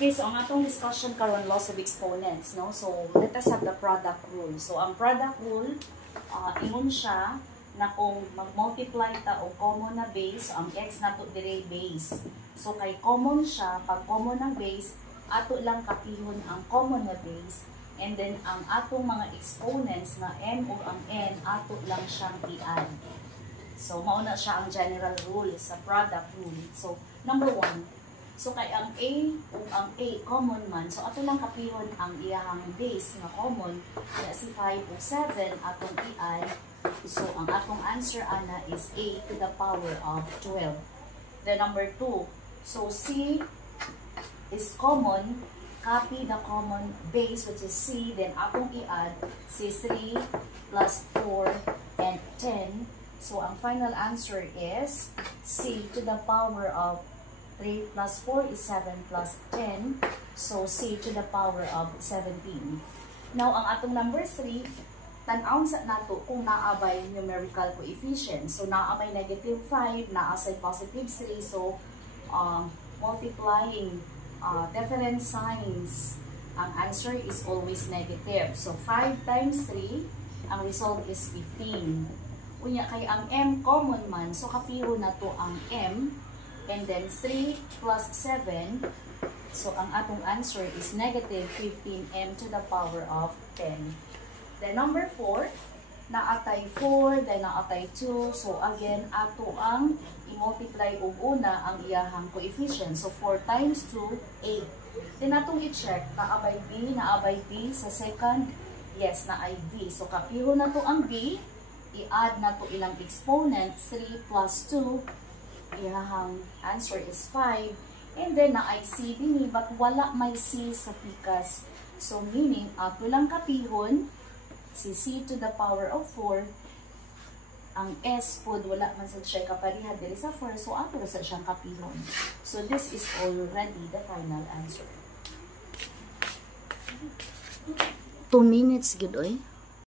Okay, so ang atong discussion karon laws of exponents, no? So, let us have the product rule. So, ang product rule, ingon siya na kung mag-multiply ta o common na base, so ang x nato dire base. So, kay common siya, pag common ng base, ato lang kapihon ang common na base, and then ang atong mga exponents na m o ang n, ato lang siyang i-add. So, mauna siya ang general rule sa product rule. So, number 1, so kay ang A o ang A common man, so ato lang kapihon ang iyahang base na common, na si 5 o 7 atong i-add. So ang atong answer ana is A to the power of 12. Then number 2, so C is common, copy the common base which is C, then atong i-add si 3 plus 4 and 10. So ang final answer is C to the power of 3 plus 4 is 7 plus 10. So, C to the power of 17. Now, ang atong number 3, tan-aw sa nato kung naabay numerical coefficient. So, naabay negative 5, naasay positive 3. So, multiplying different signs, ang answer is always negative. So, 5 times 3, ang result is 15. Unya, kay ang M common man, so kapiro na to ang M. And then 3 plus 7, so ang atong answer is negative 15m to the power of 10. Then number 4, naatay 4, then naatay 2. So again, ato ang i-multiply og una ang iyahang coefficient. So 4 times 2, 8. Then atong i-check, naabay B sa second, yes, naay B. So kapiho na to ang B, i-add na to ilang exponent, 3 plus 2, iyahang answer is 5. And then na ay C din, but wala may C sa pikas. So meaning, ato lang kapihon si C to the power of 4. Ang S pod wala man sa siya kaparihan diri sa 4, so ato ra sa siyang kapihon. So this is already the final answer. 2 minutes gid oy.